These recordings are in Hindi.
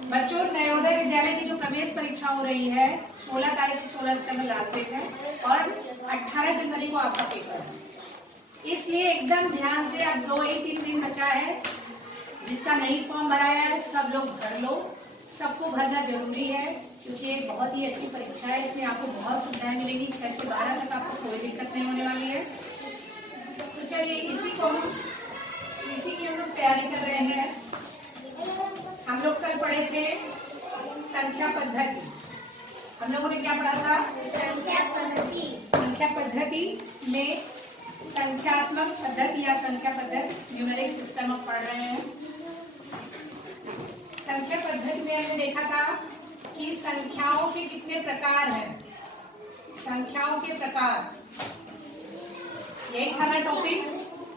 बच्चों, नवोदय विद्यालय की जो प्रवेश परीक्षा हो रही है 16 तारीख को 16 सितंबर लास्ट डेट है और 18 जनवरी को आपका पेपर है। इसलिए एकदम ध्यान से, अब 2-3 दिन बचा है। जिसका नहीं फॉर्म भराया है सब लोग भर लो। सबको भरना जरूरी है क्योंकि ये बहुत ही अच्छी परीक्षा है। इसमें आपको बहुत सुविधाएं मिलेंगी। 6 से 12 तक आपको कोई दिक्कत नहीं होने वाली है। तो चलिए इसी की हम लोग तैयारी कर रहे हैं। हम लोग कल पढ़े थे संख्या पद्धति। हम लोगों ने क्या पढ़ा था? संख्या पद्धति में संख्यात्मक पद्धति या संख्या पद्धति न्यूमेरिक सिस्टम हम पढ़ रहे हैं। संख्या पद्धति में हमने देखा था कि संख्याओं के कितने प्रकार हैं। संख्याओं के प्रकार एक था ना टॉपिक।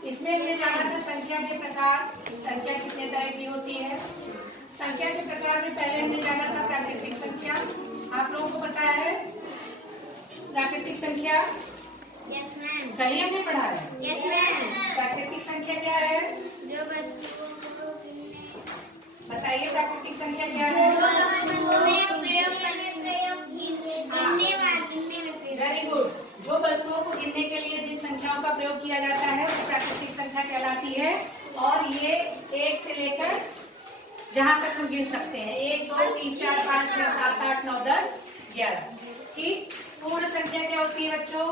इसमें हमने जाना था संख्या के प्रकार, संख्या कितने तरह की होती है। संख्या के प्रकार में पहले हमने जाना था प्राकृतिक संख्या। आप लोगों को पता है प्राकृतिक संख्या? कल हमने पढ़ा है। प्राकृतिक संख्या क्या है? बताइए प्राकृतिक संख्या क्या है? Very good. जो वस्तुओं को गिनने के लिए जिन संख्याओं का प्रयोग किया जाता है वो प्राकृतिक संख्या कहलाती है। और ये 1 से लेकर जहां तक हम गिन सकते हैं 1, 2, 3, 4, 5, 6, 7, 8, 9, 10, 11। ठीक। पूर्ण संख्या क्या होती है बच्चों?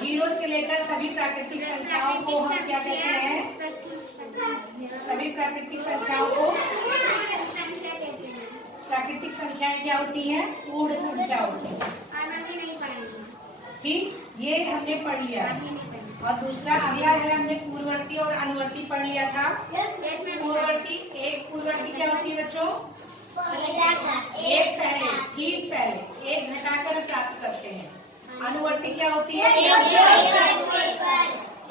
0 से लेकर सभी प्राकृतिक संख्याओं को हम क्या कहते हैं? सभी प्राकृतिक संख्याओं को प्राकृतिक संख्याएं क्या होती हैं? पूर्ण संख्या होती है। ठीक, ये हमने पढ़ लिया। और दूसरा अगला है, हमने पूर्ववर्ती और अनुवर्ती पढ़ लिया था। पूर्ववर्ती क्या होती है बच्चों? एक पहले, ठीक पहले, एक घटाकर प्राप्त करते हैं। अनुवर्ती क्या होती है?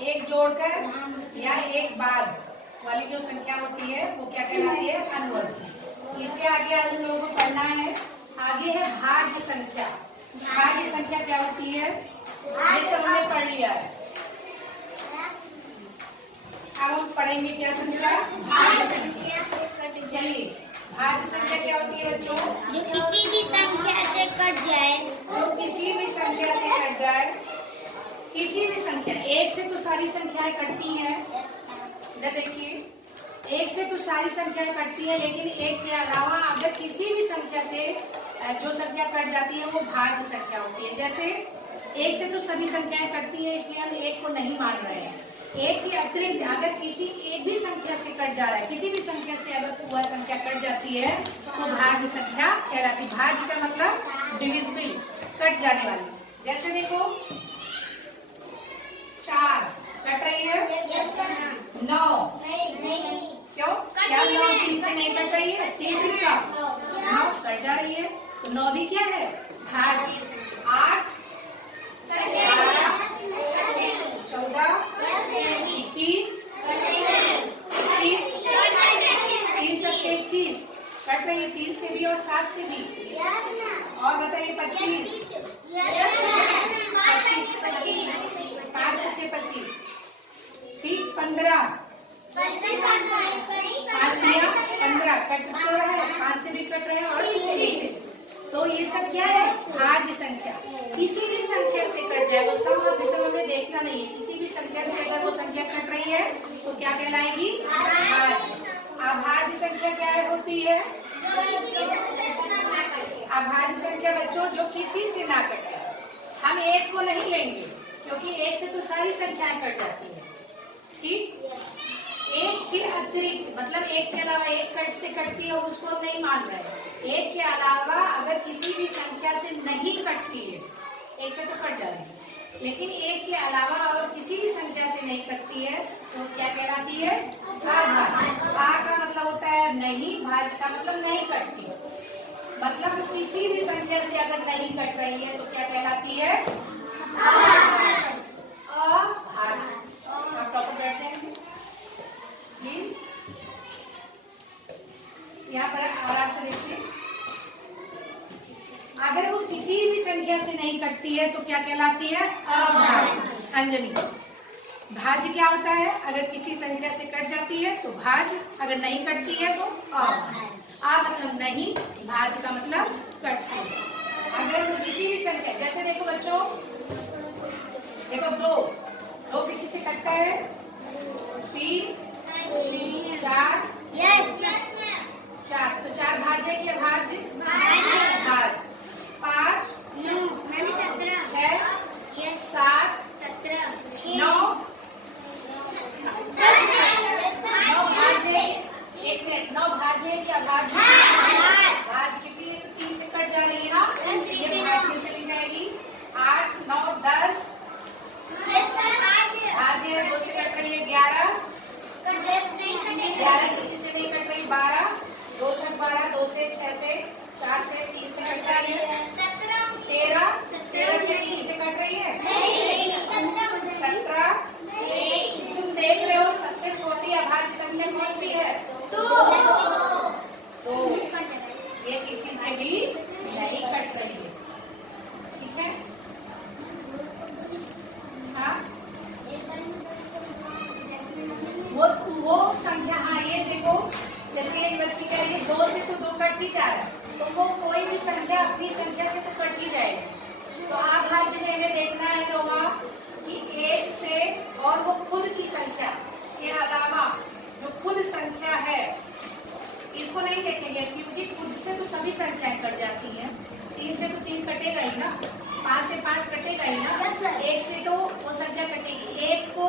एक जोड़कर या एक बाद वाली जो संख्या होती है वो क्या कहलाती है? अनुवर्ती। इसके आगे हम लोगों को पढ़ना है। आगे है भाज्य संख्या। भाज्य संख्या क्या होती है? ये सब हमने पढ़ लिया है। अब हम पढ़ेंगे क्या संख्या? भाज्य संख्या। चलिए, भाज्य संख्या क्या होती है बच्चों? जो किसी भी संख्या से कट जाए। जो किसी भी संख्या से कट जाए। किसी भी संख्या, एक से तो सारी संख्याएं कटती हैं। देखिए, एक से तो सारी संख्याएं कटती है, लेकिन एक के अलावा अगर किसी भी संख्या से जो संख्या कट जाती है वो भाज्य संख्या होती है। जैसे एक से तो सभी संख्याएं कटती है, इसलिए हम एक को नहीं मान रहे हैं। एक के अतिरिक्त अगर किसी एक भी संख्या से कट जा रहा है, किसी भी संख्या से अगर वह संख्या कट जाती है तो भाज्य संख्या कहलाती है। भाज्य का मतलब डिविजिबल, कट जाने वाली। जैसे देखो 4 कट रही है, 9 क्यों? क्या 9 3 से नहीं कट रही है? 3 का 9 कट जा रही है, तो 9 भी क्या है? भाज्य। 8 12 14 21 30 3 से 30 कट रही है, 3 से भी और 7 से भी। और बताइए 25 5 बचे 25। ठीक, 15 5 दिया 15 कट तो रहा है, 5 से भी कट रहे हैं और 3 से। तो ये सब क्या है? भाज्य संख्या। किसी भी संख्या से कट जाए, वो सम और विषम हमें देखना नहीं है। किसी भी संख्या से अगर वो संख्या कट रही है तो क्या कहलाएगी? भाज्य। अभाज्य संख्या क्या होती है? अभाज्य संख्या बच्चों जो किसी से ना कटे। हम एक को नहीं लेंगे क्योंकि एक से तो सारी संख्याएं कट जाती है। ठीक, एक के अतिरिक्त मतलब एक के अलावा एक कट से कटती है उसको हम नहीं मान रहे। एक के अलावा अगर किसी भी संख्या से नहीं कटती है, एक से तो कट जाएगी, लेकिन एक के अलावा और किसी भी संख्या से नहीं कटती है तो क्या कहलाती है? अभाज्य। आ का मतलब होता है नहीं, भाज्य का मतलब नहीं कटती। मतलब किसी भी संख्या से अगर नहीं कट रही है तो क्या कहलाती है? अभाज्य। आप टॉपर बैठ जाएंगे प्लीज। यहाँ पर आराम से देखिए, अगर वो किसी भी संख्या से नहीं कटती है तो क्या कहलाती है? अभाज्य। अंजलि, भाज्य क्या होता है? अगर किसी संख्या से कट जाती है तो भाज्य, अगर नहीं कटती है तो अभाज्य। आ मतलब नहीं, भाज्य का मतलब कटती है। अगर किसी भी संख्या, जैसे देखो बच्चों, देखो दो किसी से कटता है, 3 4 4, तो 4 भाज्य है कि अभाज्य? भाज्य। 5 6 7 9 भाज्य, 1 मिनट, 9 भाज्य है कि अभाज्य? भाज्य क्योंकि ये तो 3 से कट जा रही है ना, ये भाज्य में चली जाएगी। 8 9 10 भाज्य है, 2 से कट रही है। 11 किसी से नहीं कट रही। 12 2 6 12, 2 से 6 से 4 से 3 से कट रही है। 13 क्या किसी से कट रही है? 17 तुम देख रहे हो सबसे छोटी अभाज्य संख्या कौन सी है? 2। ये किसी से भी नहीं कट रही है, ठीक है? हाँ, वो संख्या, हाँ ये देखो, जैसे एक बच्ची कह रही है 2 से तो 2 कट ही जा रहा है, तो वो कोई भी संख्या अपनी संख्या से तो कट ही जाएगी। तो अभाज्य में हमें देखना है होगा कि 1 से और वो खुद की संख्या के अलावा जो खुद संख्या है इसको नहीं देखेंगे, क्योंकि खुद से तो सभी संख्याएं कट जाती हैं। 3 से तो 3 कटेगा ही ना, 5 से 5 कटेगा ही ना, 1 से तो वो संख्या कटेगी। 1 को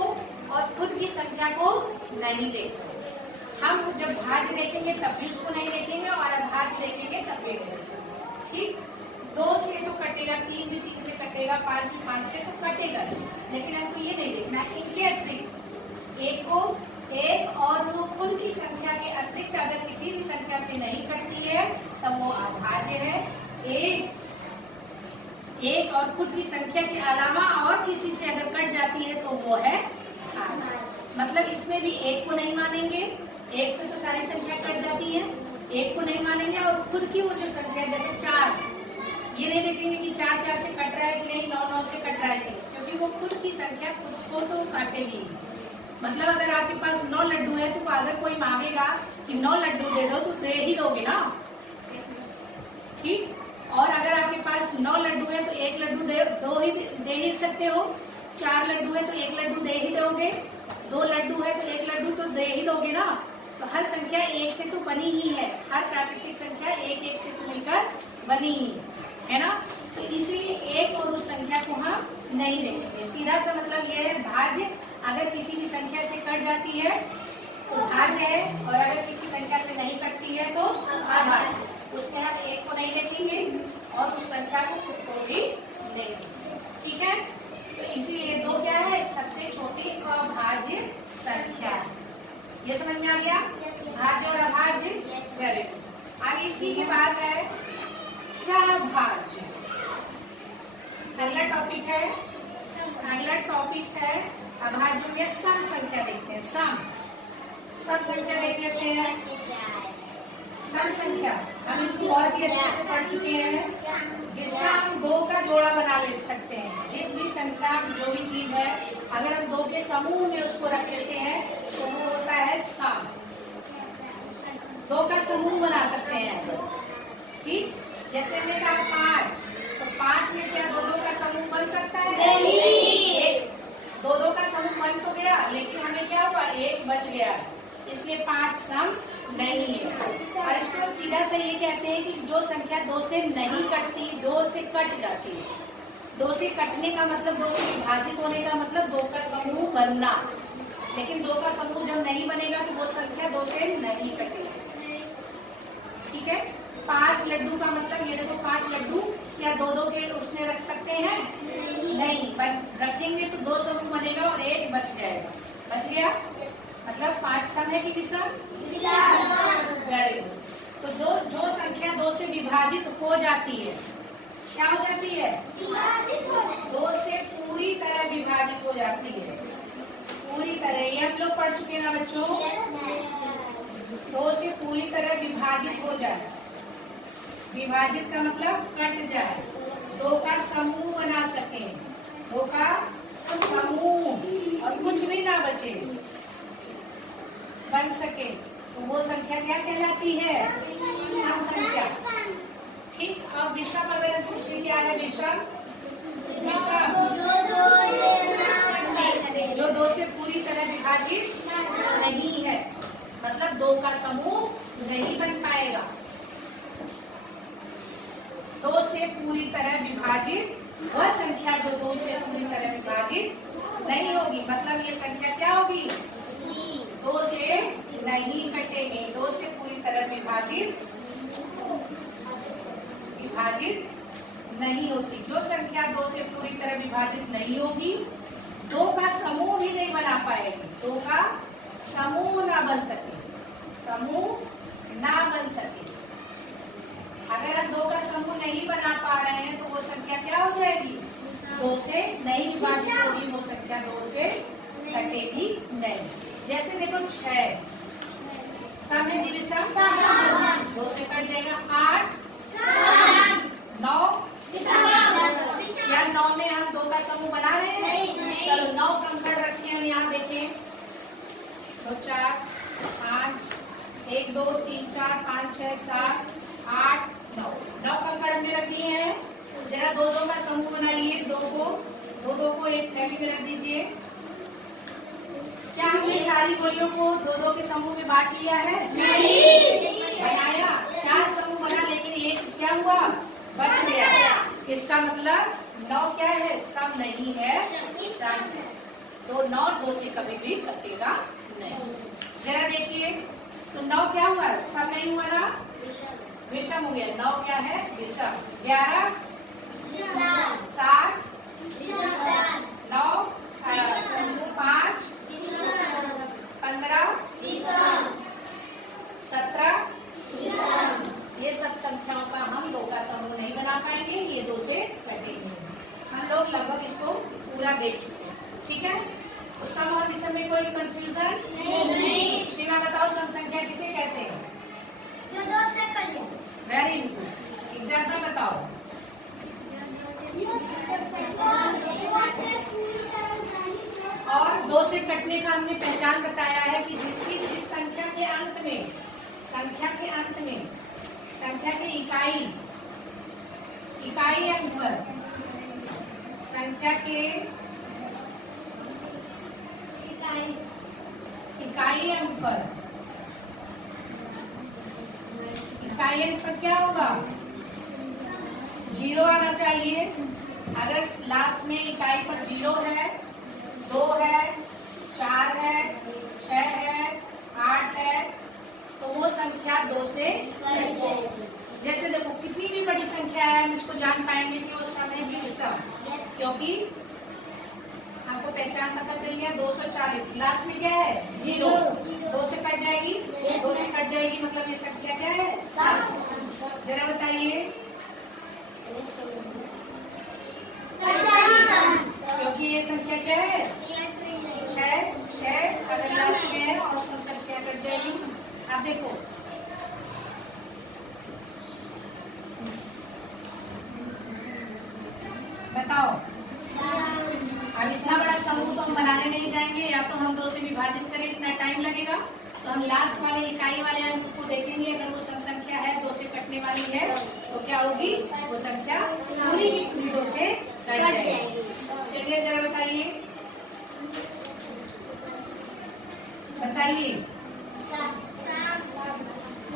और खुद की संख्या को नहीं देखेंगे। हम जब भाज्य देखेंगे तब भी उसको नहीं देखेंगे, और अभाज्य देखेंगे तब भी देखेंगे, ठीक? 2 से तो कटेगा, 3 भी 3 से कटेगा, 5 भी 5 से तो कटेगा, लेकिन हमको ये नहीं देखना इनके अतिरिक्त 1 को, 1 और वो खुद की संख्या के अतिरिक्त अगर किसी भी संख्या से नहीं कटती है तब वो अभाज्य है। 1 और खुद की संख्या के अलावा और किसी से अगर कट जाती है तो वो है भाज्य। मतलब इसमें भी 1 को नहीं मानेंगे, 1 से तो सारी संख्या कट जाती है, 1 को नहीं मानेंगे, और खुद की वो जो संख्या है जैसे 4, ये नहीं देखेंगे कि 4 4 से कट रहा है कि नहीं, 9 9 से कट रहा है कि नहीं, क्योंकि वो खुद की संख्या खुद को तो काटेगी। मतलब अगर आपके पास 9 लड्डू है तो अगर कोई मांगेगा कि 9 लड्डू दे दो तो दे ही दोगे ना, ठीक? और अगर आपके पास 9 लड्डू है तो 1 लड्डू दे ही सकते हो। 4 लड्डू है तो 1 लड्डू दे ही दोगे। 2 लड्डू है तो 1 लड्डू तो दे ही दोगे ना। तो हर संख्या 1 से तो बनी ही है, हर प्राकृतिक संख्या 1 से तो मिलकर बनी ही है ना। तो इसलिए 1 और उस संख्या को हम नहीं देखेंगे। सीधा सा मतलब ये है, भाज्य अगर किसी भी संख्या से कट जाती है तो भाज्य है, और अगर किसी संख्या से नहीं कटती है तो अभाज्य। उसमें हम 1 को नहीं देखेंगे और उस संख्या को खुद को भी नहीं देखेंगे, ठीक है? तो इसीलिए 2 क्या है? सबसे छोटी अभाज्य संख्या है। ये समझ में आ गया? भाज्य और अभाज्य, वेरी गुड। आगे इसी के बाद है सहभाज्य। अगला टॉपिक है अभाज्य में सम संख्या देखते हैं। सम संख्या देख लेते हैं। सम संख्या हम इसको बहुत ही अच्छे से पढ़ चुके हैं, जिसका हम 2 का जोड़ा बना ले सकते हैं। जिस भी संख्या, जो भी चीज है, अगर हम 2 के समूह में उसको रख लेते हैं तो वो होता है सम। 2 का समूह बना सकते हैं, ठीक? जैसे हमने कहा 5, तो 5 में क्या 2 का समूह बन सकता है? 2 का समूह बन तो गया, लेकिन हमें क्या हुआ? 1 बच गया, इसलिए 5 सम नहीं है। और इसको सीधा से ये कहते हैं कि जो संख्या 2 से नहीं कटती, 2 से कट जाती है। 2 से कटने का मतलब, 2 से विभाजित होने का मतलब 2 का समूह बनना, लेकिन 2 का समूह जब नहीं बनेगा तो वो संख्या 2 से नहीं कटेगी, ठीक है? 5 लड्डू का मतलब, ये देखो 5 लड्डू क्या 2 के उसमें रख सकते हैं? नहीं, रखेंगे तो 2 समूह बनेगा और 1 बच जाएगा। बच गया, मतलब 5 सम है कि विषम? Very good. तो जो संख्या 2 से विभाजित हो जाती है, क्या हो जाती है? 2 से पूरी तरह विभाजित हो जाती है, पूरी तरह। ये हम लोग पढ़ चुके ना बच्चों? 2 से पूरी तरह विभाजित हो जाए। विभाजित का मतलब कट जाए, 2 का समूह बना सके, 2 का समूह, और कुछ भी ना बचे, बन सके, तो वो संख्या क्या कहलाती है? सम संख्या। ठीक। अब विषम अगर पूछे क्या है विषम? विषम जो दो से पूरी तरह विभाजित नहीं है, मतलब दो का समूह नहीं बन पाएगा। दो से पूरी तरह विभाजित वह संख्या जो दो से पूरी तरह विभाजित नहीं होगी, मतलब ये संख्या क्या होगी? दो से नहीं कटेंगे, दो से पूरी तरह विभाजित नहीं होती। जो संख्या दो से पूरी तरह विभाजित नहीं होगी, दो का समूह भी नहीं बना पाएगी, दो का समूह ना बन सके, समूह ना बन सके। अगर हम दो का समूह नहीं बना पा रहे हैं तो वो संख्या क्या हो जाएगी? दो से नहीं विभाजित होगी, वो संख्या दो से कटेगी नहीं। जैसे देखो 6 सम है विषम, दो से कट जाएगा। 8 9 क्या 9 में हम दो का समूह बना रहे हैं? चलो 9 कंकड़ रखिए हम यहाँ देखें, तो 4 5 1 2 3 4 5 6 7 8 9 कंकड़ हमने रख दिए हैं। जरा दो का समूह बनाइए, दो को एक थैली में रख दीजिए। क्या हमने सारी गोलियों को दो के समूह में बांट लिया है? नहीं बनाया। 4 समूह बना, लेकिन एक क्या हुआ? बच गया। इसका मतलब 9 क्या है? सम नहीं है, सम है। तो 9 2 से कभी भी कटेगा नहीं। जरा देखिए, तो 9 क्या हुआ? सम नहीं हुआ ना, विषम हो गया। 9 क्या है? विषम। 11 7 9 5 15 17 ये सब संख्याओं का हम दो का समूह नहीं बना पाएंगे, ये दो से कटेंगे। हम लोग लगभग इसको पूरा देख चुके हैं, ठीक है। तो सम और विषम में कोई कंफ्यूजन नहीं। शिवा बताओ, सम संख्या किसे कहते हैं? जो दो से कट जाए। Very good. एग्जाम्पल बताओ। और दो से कटने का हमने पहचान बताया है कि जिस संख्या के अंत में संख्या के इकाई अंक पर संख्या के इकाई अंक पर क्या होगा? 0 आना चाहिए। अगर लास्ट में इकाई पर 0 है, 2 है, 4 है, 6 है, 8 है, तो वो संख्या 2 से कट जाएगी। जैसे देखो, कितनी भी बड़ी संख्या है हम इसको जान पाएंगे कि वो सम है कि विषम, क्योंकि हमको पहचान पता चल गया। 240 लास्ट में क्या है? 0। 2 से कट जाएगी, 2 से कट जाएगी, मतलब ये संख्या क्या है? सम। जरा बताइए, क्योंकि ये संख्या क्या है? 6 अगर लास्ट में है और सब संख्या कट जाएगी। अब देखो, बताओ, अब इतना बड़ा समूह तो हम बनाने नहीं जाएंगे, या तो हम 2 से विभाजित करें, इतना टाइम लगेगा। तो हम लास्ट वाले इकाई वाले अंक को देखेंगे। अगर वो सम संख्या है, 2 से कटने वाली है, तो क्या होगी? वो संख्या पूरी की पूरी 2 से कट जाएगी। चलिए जरा बताइए, बताइए।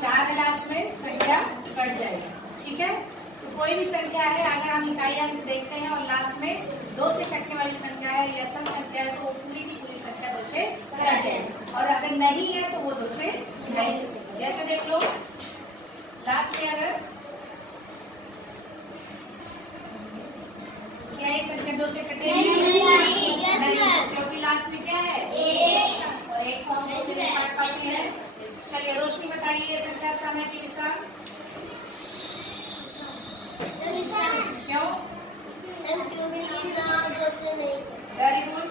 4 लास्ट में संख्या कट जाएगी, ठीक है। तो कोई भी संख्या है, अगर हम इकाई अंक देखते हैं और लास्ट में 2 से कटने वाली संख्या है या सम संख्या है, तो वो पूरी की पूरी संख्या 2 से कट जाएगी। और अगर नहीं है तो वो 2 से नहीं। जैसे देख लो, लास्ट में अगर क्या ये संख्या 2 से कटेगी? नहीं, क्योंकि लास्ट में क्या है? 1, और 1 को हम 2 से नहीं काट पाते हैं। चलिए रोशनी बताइए, ये संख्या सम है कि विषम? क्यों? Very good.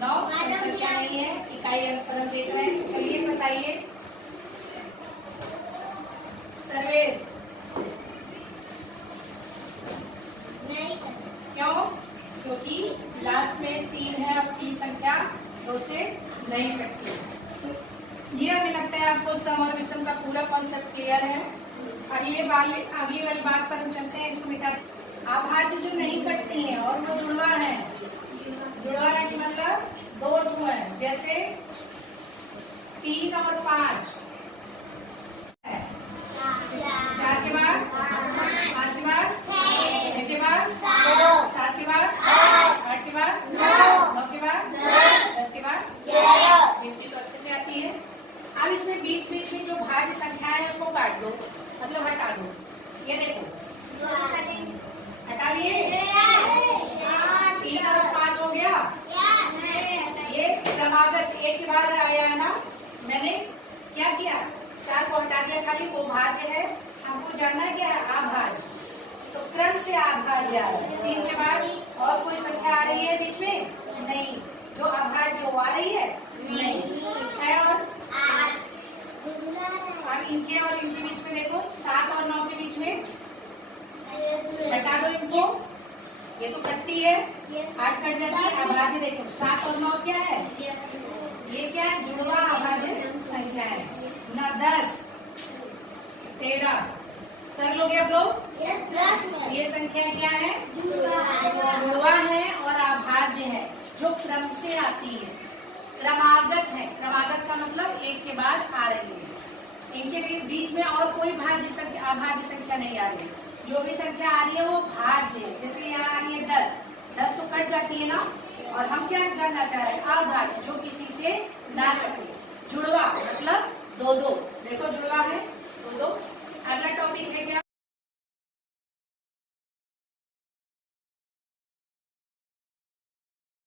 9 संख्या नहीं है, इकाई अंक पर हम देख रहे हैं। चलिए बताइए सर्वेश, क्यों? क्योंकि लास्ट में 3 है, अब 3 संख्या अगली वाली बात पर हम चलते हैं, इसको मिटा। अभाज्य जो नहीं कटती हैं और वो जुड़वा है, जुड़वा है कि मतलब दो टू है, जैसे 3 और 5, 4 के बाद 5 के बाद 6 के बाद 7 के बाद 8 के बाद 9 के बाद 10 के बाद 11। गिनती तो अच्छे से आती है। अब इसमें बीच बीच में जो भाज्य संख्या है उसको काट दो, मतलब हटा दो। ये देखो हटा दिए, 3 और 5 हो गया। ये क्रमागत एक के बाद आया है ना, मैंने क्या किया, 4 को हटा दिया, खाली वो भाज्य है, हमको जानना है क्या है, अभाज्य। तो क्रम से अभाज्य आ रहा है। 3 के बाद और कोई संख्या आ रही है बीच में? नहीं। जो अभाज्य वो आ रही है? नहीं। 6 और 8। अब इनके और इनके बीच में देखो, 7 और 9 के बीच में हटा दो इनको, ये तो कटती है, 8 कट जाती है। अभाज्य देखो 7 और 9 क्या है, ये क्या है, जुड़वा अभाज्य संख्या है ना। 10 13 कर लोगे आप लोग। ये संख्या क्या है, जुड़वा है और अभाज्य है, जो क्रम से आती है, क्रमागत है। क्रमागत का मतलब एक के बाद आ रही है। इनके बीच में और कोई भाज्य संख्या, अभाज्य संख्या नहीं आ रही। जो भी संख्या आ रही है वो भाज्य है। जैसे यहाँ आ रही है 10, 10 तो कट जाती है ना, और हम क्या जानना चाह रहे हैं, अभाज्य जो किसी से ना कटे। जुड़वा मतलब 2 2, देखो जुड़वा है 2 2। अगला